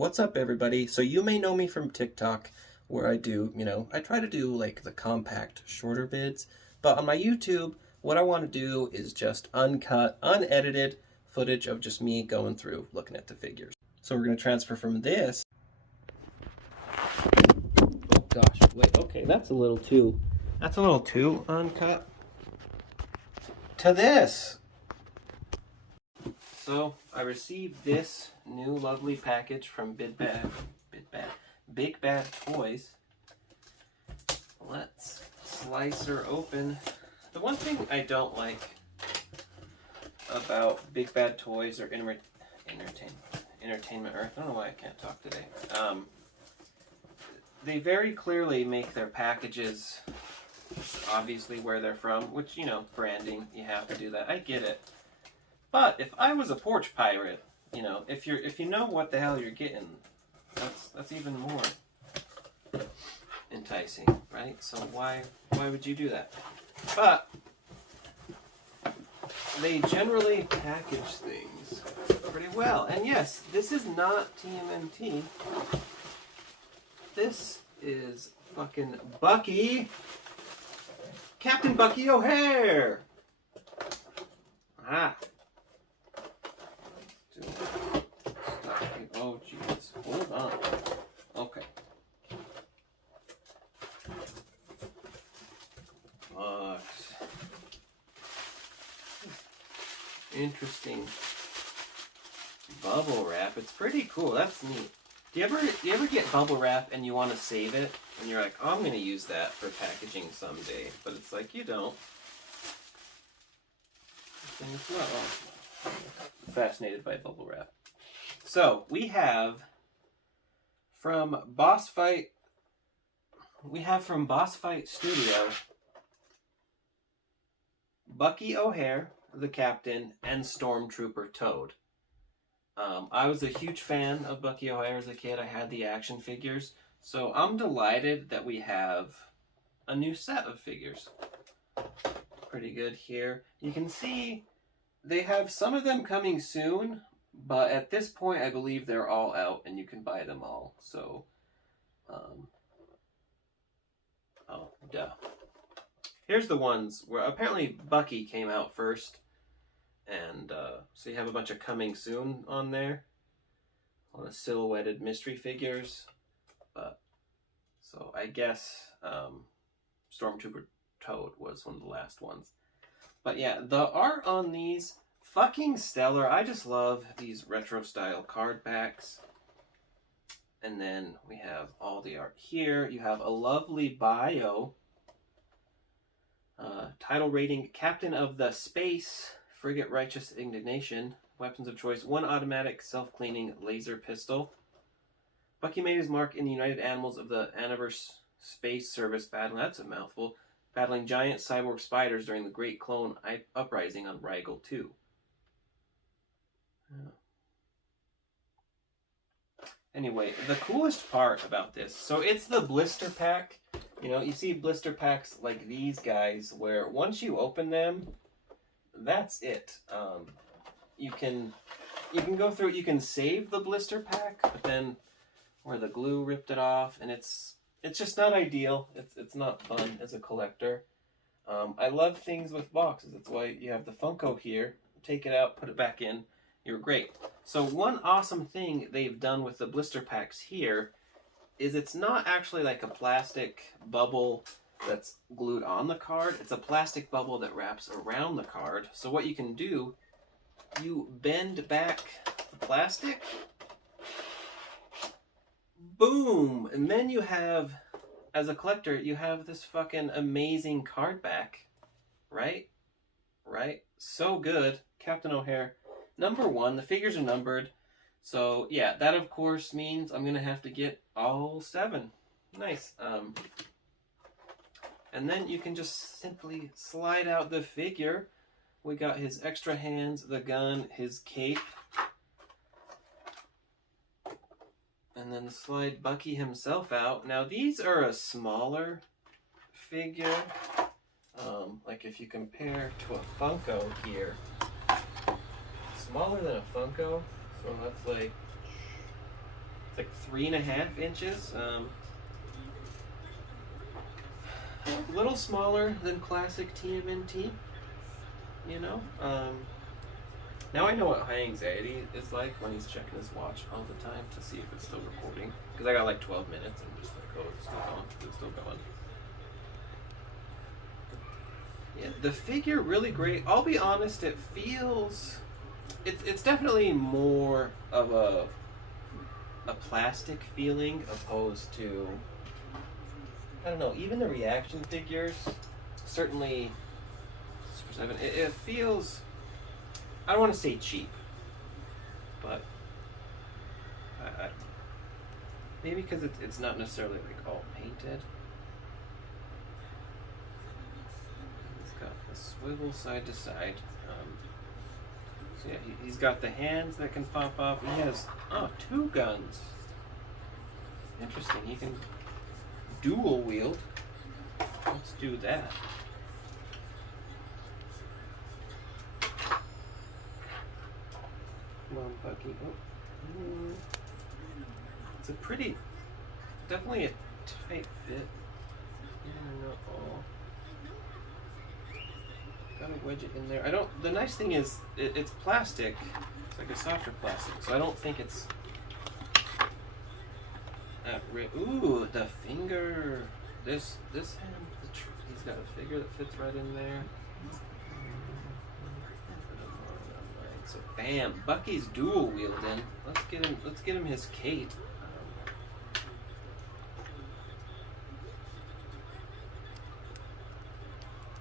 What's up, everybody? So you may know me from TikTok, where I do, I try to do like the compact, shorter vids. But on my YouTube, what I want to do is just uncut, unedited footage of just me going through, looking at the figures. So we're going to transfer from this. Oh gosh, wait, okay, that's a little too uncut. To this. So I received this new lovely package from Big Bad Toys. Let's slice her open. The one thing I don't like about Big Bad Toys or Entertainment Earth, I don't know why I can't talk today. They very clearly make their packages obviously where they're from, which, branding, you have to do that. I get it. But if I was a porch pirate, if you know what the hell you're getting, that's even more enticing, right? So why would you do that? But they generally package things pretty well. And yes, this is not TMNT. This is fucking Bucky. Captain Bucky O'Hare. Ah. Oh, jeez. Hold on. Okay. Box. Interesting bubble wrap. It's pretty cool. That's neat. Do you ever get bubble wrap and you want to save it? And you're like, oh, I'm going to use that for packaging someday. But it's like, you don't. Fascinated by bubble wrap. So we have from Boss Fight Studio, Bucky O'Hare, the Captain, and Stormtrooper Toad. I was a huge fan of Bucky O'Hare as a kid. I had the action figures, so I'm delighted that we have a new set of figures. Pretty good here. You can see they have some of them coming soon, but at this point, I believe they're all out and you can buy them all. So, oh, duh. Here's the ones where apparently Bucky came out first. And so you have a bunch of coming soon on there. A lot of silhouetted mystery figures. So I guess Stormtrooper Toad was one of the last ones. But yeah, the art on these, fucking stellar. I just love these retro style card backs. And then we have all the art here. You have a lovely bio. Title rating, Captain of the Space Frigate Righteous Indignation. Weapons of choice, 1 automatic self-cleaning laser pistol. Bucky made his mark in the United Animals of the Aniverse Space Service battle. That's a mouthful. Battling giant cyborg spiders during the Great Clone Uprising on Rigel 2. Anyway, the coolest part about this, so it's the blister pack. You see blister packs like these guys where once you open them, that's it. You can go through, you can save the blister pack, but then where the glue ripped it off, and it's just not ideal. It's not fun as a collector. I love things with boxes. That's why you have the Funko here. Take it out, put it back in. You're great. So one awesome thing they've done with the blister packs here is it's not actually like a plastic bubble that's glued on the card. It's a plastic bubble that wraps around the card. So what you can do, you bend back the plastic, boom, and then you have, as a collector, you have this fucking amazing card back, right? Right? So good. Captain O'Hare. Number 1, the figures are numbered. So yeah, that of course means I'm gonna have to get all 7. Nice. And then you can just simply slide out the figure. We got his extra hands, the gun, his cape. And then slide Bucky himself out. Now these are a smaller figure. Like if you compare to a Funko here. Smaller than a Funko. So that's like like 3.5 inches. A little smaller than classic TMNT, you know. Now I know what high anxiety is like when he's checking his watch all the time to see if it's still recording. Because I got like 12 minutes and I'm just like, oh, it's still going. It's still going. Yeah, the figure really great. I'll be honest, it feels... It's definitely more of a plastic feeling opposed to... I don't know, even the reaction figures, certainly Super 7, it feels... I don't want to say cheap, but I maybe because it's not necessarily like all painted. It's got a swivel side to side. So yeah, he's got the hands that can pop off. He has 2 guns. Interesting. He can dual wield. Let's do that. Come on, Bucky. Oh. It's a pretty, definitely a tight fit. Gotta wedge it in there. I don't. The nice thing is, it's plastic. It's like a softer plastic, so I don't think it's. Ooh, the finger. This hand. He's got a figure that fits right in there. So bam, Bucky's dual wielding. Let's get him his cape.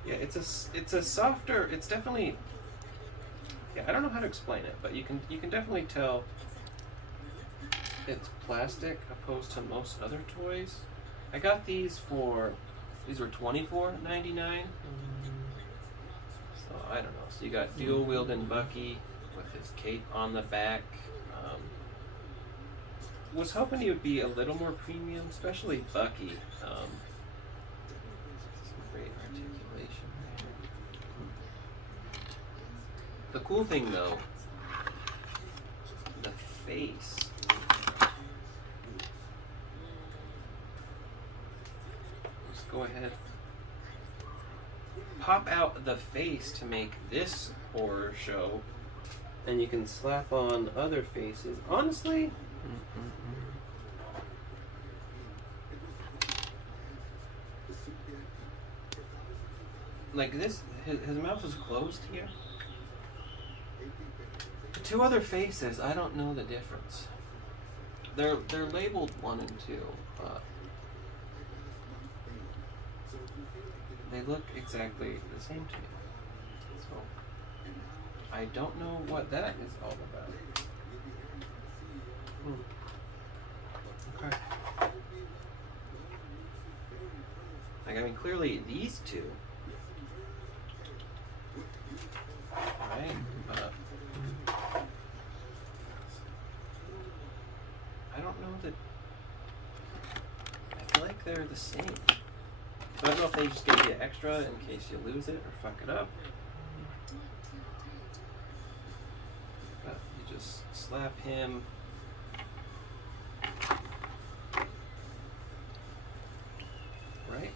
Yeah, it's a softer. It's definitely. Yeah, I don't know how to explain it, but you can definitely tell. It's plastic opposed to most other toys. I got these were $24.99. So I don't know. So you got dual wielding Bucky with his cape on the back. Was hoping he would be a little more premium, especially Bucky. Some great articulation there. The cool thing though, the face. Let's go ahead. Pop out the face to make this horror show, and you can slap on other faces. Honestly, like this, his mouth is closed here. The 2 other faces, I don't know the difference. They're labeled 1 and 2, but they look exactly the same to me. So I don't know what that is all about. Okay. Like, I mean, clearly these 2. Right? I don't know that. I feel like they're the same. So I don't know if they just gave you extra in case you lose it or fuck it up. But you just slap him. Right?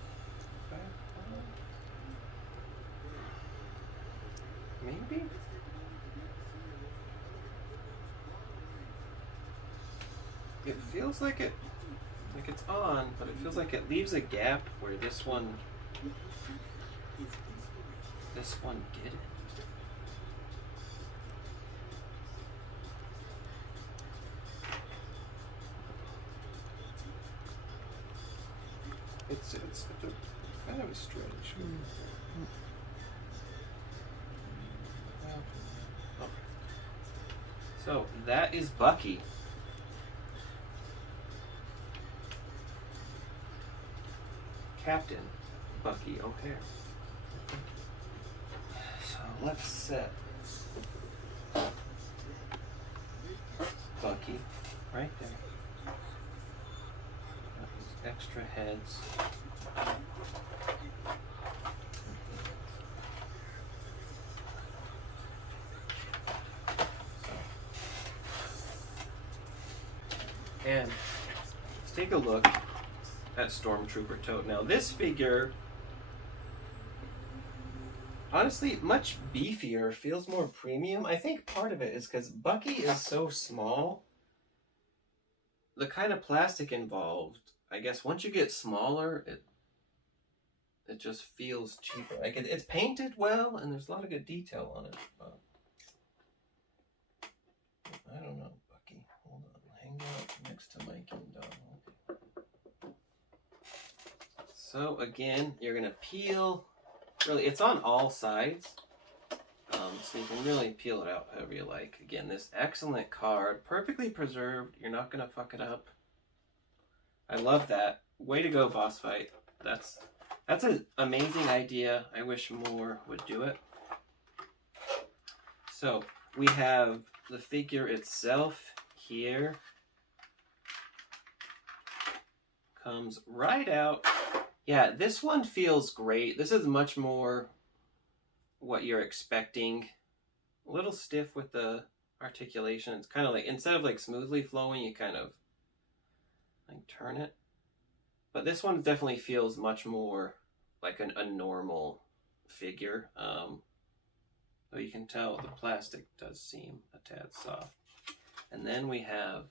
Maybe? It feels like it's on, but it feels like it leaves a gap where this one didn't. It's a kind of a stretch. Oh. So that is Bucky. Captain Bucky O'Hare. So let's set Bucky right there. Got these extra heads. And let's take a look at Stormtrooper Toad. Now this figure, honestly, much beefier, feels more premium. I think part of it is because Bucky is so small. The kind of plastic involved, I guess once you get smaller, it just feels cheaper. Like it's painted well, and there's a lot of good detail on it. But I don't know, Bucky. Hold on, hang out next to Mike and Donald. So again, you're gonna peel. Really, it's on all sides, so you can really peel it out however you like. Again, this excellent card, perfectly preserved. You're not gonna fuck it up. I love that. Way to go, boss fight. That's an amazing idea. I wish more would do it. So we have the figure itself here. Comes right out. Yeah, this one feels great. This is much more what you're expecting. A little stiff with the articulation. It's kind of like, instead of like smoothly flowing, you kind of like turn it. But this one definitely feels much more like a normal figure. Though you can tell the plastic does seem a tad soft. And then we have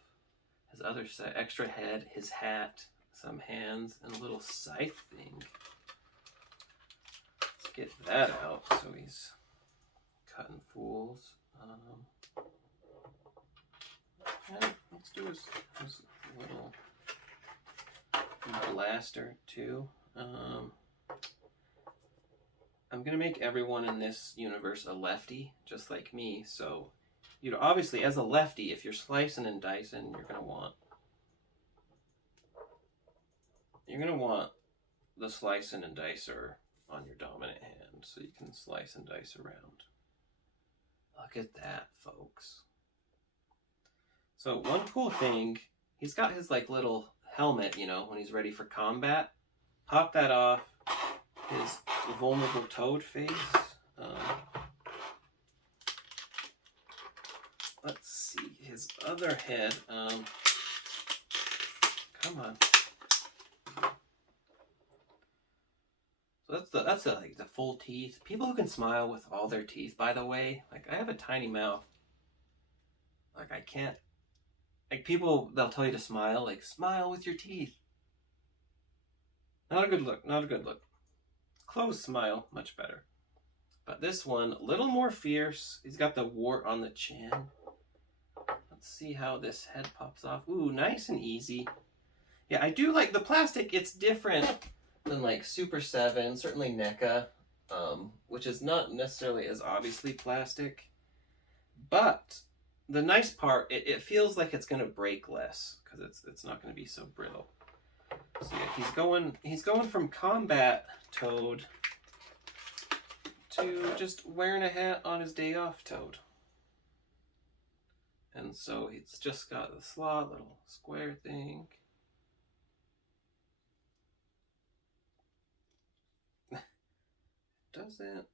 his other side, extra head, his hat, some hands, and a little scythe thing. Let's get that out. So he's cutting fools. And let's do his little blaster too. I'm gonna make everyone in this universe a lefty, just like me. So, you'd obviously, as a lefty, if you're slicing and dicing, you're gonna want the slicing and dicer on your dominant hand, so you can slice and dice around. Look at that, folks. So one cool thing, he's got his like little helmet, you know, when he's ready for combat. Pop that off. His vulnerable Toad face. Let's see his other head. Come on. So that's like the full teeth. People who can smile with all their teeth, by the way. Like, I have a tiny mouth. Like, I can't. Like, people, they'll tell you to smile. Like, smile with your teeth. Not a good look. Not a good look. Closed smile, much better. But this one, a little more fierce. He's got the wart on the chin. Let's see how this head pops off. Ooh, nice and easy. Yeah, I do like the plastic. It's different than like Super 7, certainly NECA, which is not necessarily as obviously plastic. But the nice part, it feels like it's going to break less because it's not going to be so brittle. So yeah, he's going from combat Toad to just wearing a hat on his day off Toad. And so it's just got the slot, little square thing. Doesn't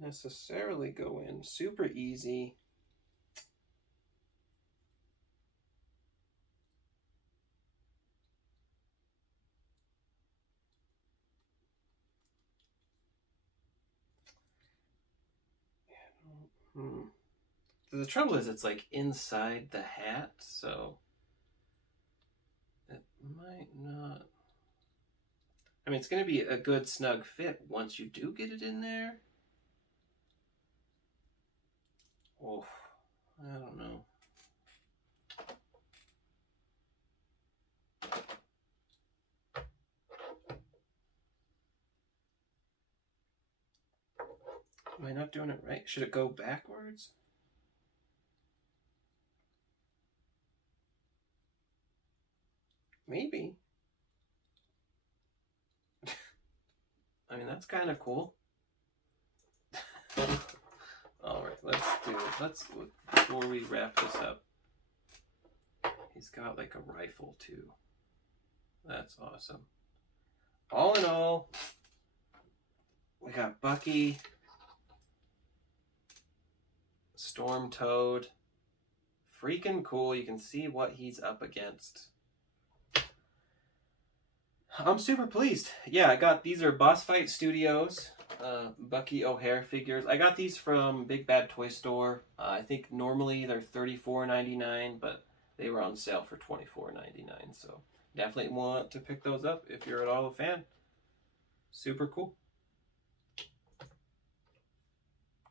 necessarily go in super easy. So the trouble is, it's like inside the hat, so it might not. I mean, it's going to be a good snug fit once you do get it in there. Oh, I don't know. Am I not doing it right? Should it go backwards? Maybe. I mean, that's kind of cool. Alright, before we wrap this up, he's got like a rifle too. That's awesome. All in all, we got Bucky, Storm Toad, freaking cool. You can see what he's up against. I'm super pleased. Yeah, I got, these are Boss Fight Studios, Bucky O'Hare figures. I got these from Big Bad Toy Store. I think normally they're $34.99, but they were on sale for $24.99. So definitely want to pick those up if you're at all a fan. Super cool.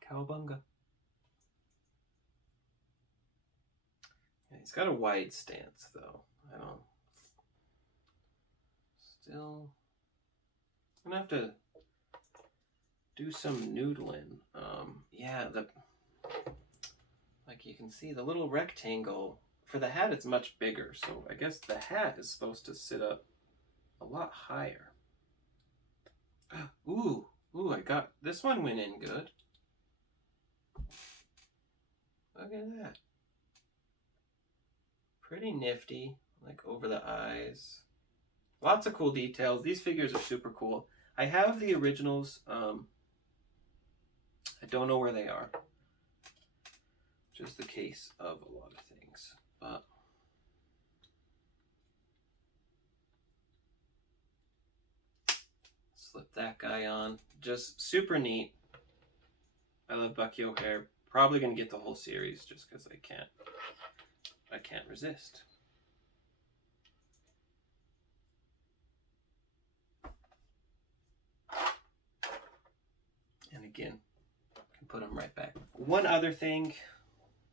Cowabunga. Yeah, he's got a wide stance though. I don't. Still, I'm gonna have to do some noodling. Yeah, like you can see the little rectangle for the hat, it's much bigger. So I guess the hat is supposed to sit up a lot higher. Ooh, I got this one went in good. Look at that. Pretty nifty, like over the eyes. Lots of cool details. These figures are super cool. I have the originals. I don't know where they are. Just the case of a lot of things. But slip that guy on. Just super neat. I love Bucky O'Hare. Probably gonna get the whole series just because I can't resist. And again, can put him right back. One other thing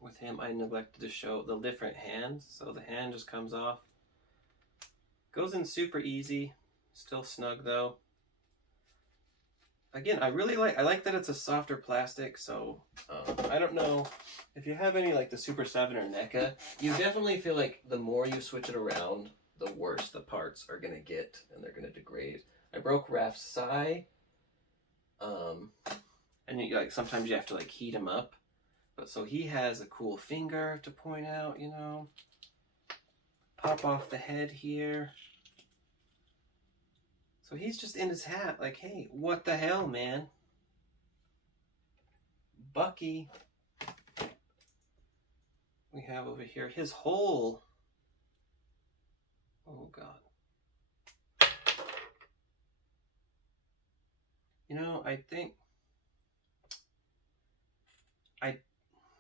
with him, I neglected to show the different hands. So the hand just comes off. Goes in super easy. Still snug though. Again, I like that it's a softer plastic. So I don't know if you have any like the Super 7 or NECA, you definitely feel like the more you switch it around, the worse the parts are gonna get and they're gonna degrade. I broke Raph's Sai. And you, like sometimes you have to like heat him up, but so he has a cool finger to point out, you know. Pop off the head here. So he's just in his hat, like, hey, what the hell, man? Bucky. We have over here his whole. Oh God. You know, I think.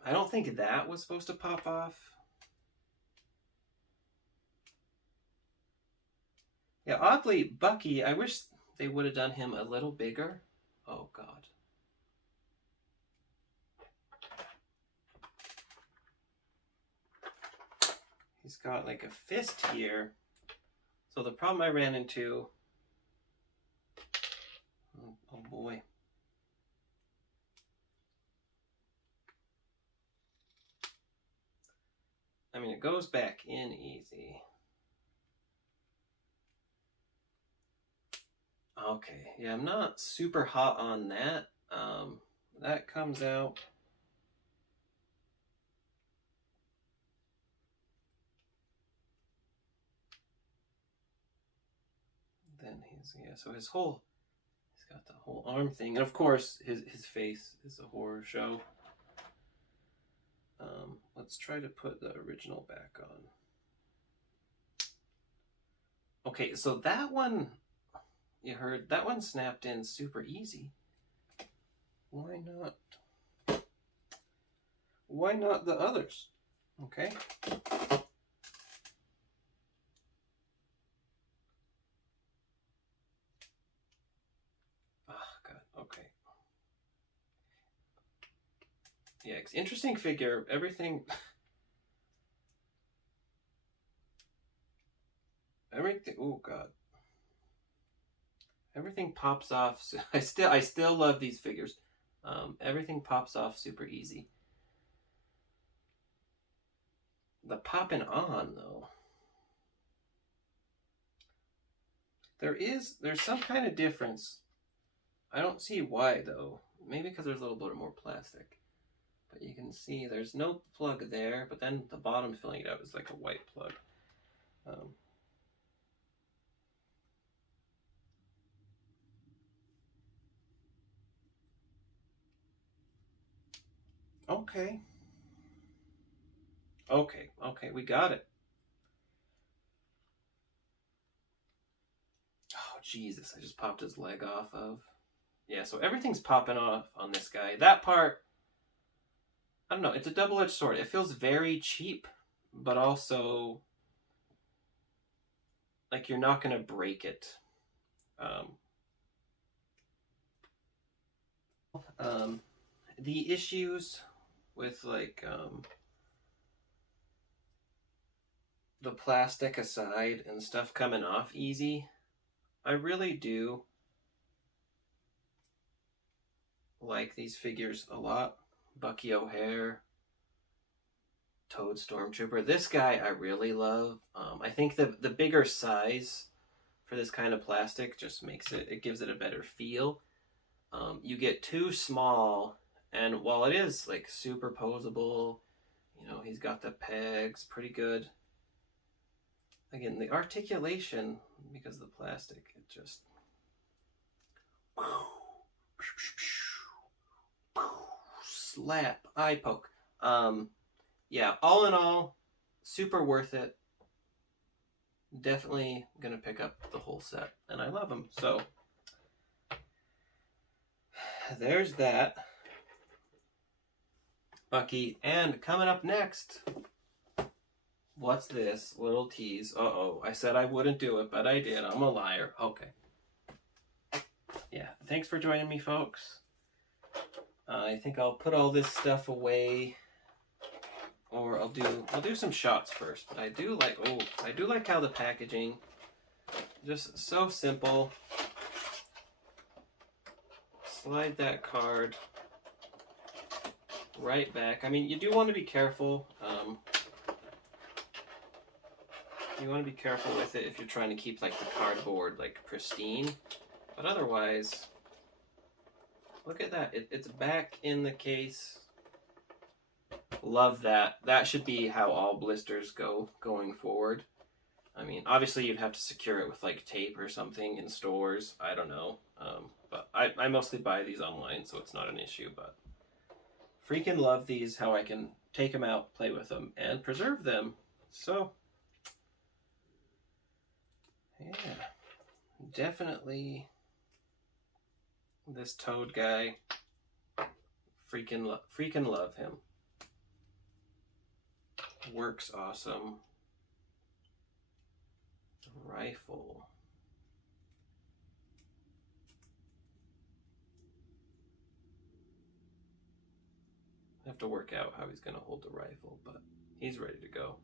I don't think that was supposed to pop off. Yeah, oddly, Bucky, I wish they would have done him a little bigger. Oh, God. He's got like a fist here. So the problem I ran into... Oh boy. I mean, it goes back in easy. Okay, yeah, I'm not super hot on that. That comes out. Then so he's got the whole arm thing. And of course, his face is a horror show. Let's try to put the original back on. Okay, so that one, you heard, that one snapped in super easy. Why not? Why not the others? Okay. Oh, God, okay. Yeah, interesting figure. Everything... oh God. Everything pops off. I still love these figures. Everything pops off super easy. The popping on though. There's some kind of difference. I don't see why though. Maybe because there's a little bit more plastic. But you can see there's no plug there, but then the bottom filling it out is like a white plug. Okay. Okay, okay, we got it. Oh, Jesus, I just popped his leg off of. Yeah, so everything's popping off on this guy. That part, I don't know, it's a double-edged sword. It feels very cheap, but also like you're not going to break it. The issues with like the plastic aside and stuff coming off easy, I really do like these figures a lot. Bucky O'Hare, Toad Stormtrooper. This guy I really love. I think the bigger size for this kind of plastic just makes it gives it a better feel. You get too small, and while it is like super posable, you know, he's got the pegs pretty good. Again, the articulation, because of the plastic, it just slap, eye poke. Yeah, all in all, super worth it. Definitely gonna pick up the whole set, and I love them. So there's that. Bucky, and coming up next, what's this? Little tease. Uh-oh, I said I wouldn't do it, but I did. I'm a liar. Okay. Yeah, thanks for joining me, folks. I think I'll put all this stuff away, or I'll do some shots first. But I do like how the packaging, just so simple. Slide that card right back. I mean, you do want to be careful. You want to be careful with it if you're trying to keep like the cardboard like pristine. But otherwise, look at that. It's back in the case. Love that. That should be how all blisters go going forward. I mean, obviously you'd have to secure it with like tape or something in stores. I don't know. But I mostly buy these online, so it's not an issue. But freaking love these, how I can take them out, play with them, and preserve them. So, yeah. Definitely this Toad guy. Freaking love him. Works awesome. Rifle. I have to work out how he's going to hold the rifle, but he's ready to go.